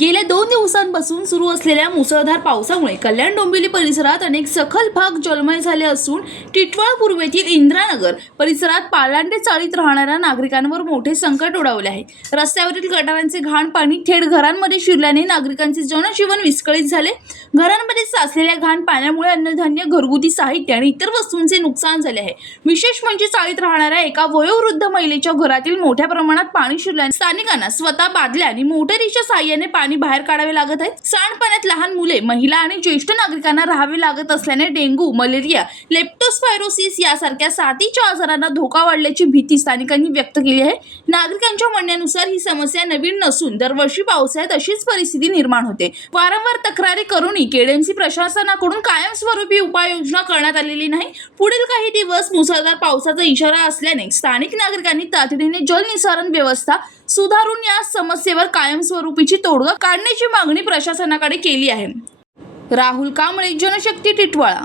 गेल्या 2 दिवसांपासून सुरू असलेल्या मुसळधार पावसामुळे कल्याण डोंबिवली परिसरात अनेक सखल भाग जलमय झाले असून टिटवाळा पूर्वेतील इंदिरानगर परिसरात पालांडे चाळीत राहणाऱ्या नागरिकांवर मोठे संकट ओढवले आहे। रस्त्यावरील गटारांचे घाण पाणी थेट घरांमध्ये शिरल्याने नागरिकांचे जनजीवन विस्कळीत झाले। घरांमध्ये साचलेल्या घाण पाण्यामुळे अन्नधान्य, घरगुती साहित्य आणि इतर वस्तूंचे नुकसान झाले आहे। विशेष म्हणजे चाळीत राहणाऱ्या एका वयोवृद्ध महिलेच्या घरातील मोठ्या प्रमाणात पाणी शिरल्याने स्थानिकांना स्वतः बादल्या आणि मोटरीच्या साहाय्याने पाणी बाहेर काढावे लागत आहे। सांडपाण्यात लहान मुले, महिला आणि ज्येष्ठ नागरिकांना राहावे लागत असल्याने डेंग्यू, मलेरिया, लेप्टोस्पायरोसिस यासारख्या साथीच्या आजारांना धोका वाढल्याची भीती स्थानिकांनी व्यक्त केली आहे। नागरिकांच्या म्हणण्यानुसार ही समस्या नवीन नसून दरवर्षी पावसाळ्यात अशीच परिस्थिती निर्माण होते। वारंवार तक्रारी करूनही केडीएमसी प्रशासनाकडून कायमस्वरूपी उपाययोजना करण्यात आलेली नाही। पुढील काही दिवस मुसळधार पावसाचा इशारा असल्याने स्थानिक नागरिकांनी तातडीने जलनिसारण व्यवस्था सुधारून या समस्येवर कायमस्वरूपीची तोडगा काढण्याची मागणी प्रशासनाकडे केली आहे। राहुल कांबळे, जनशक्ती, टिटवाळा।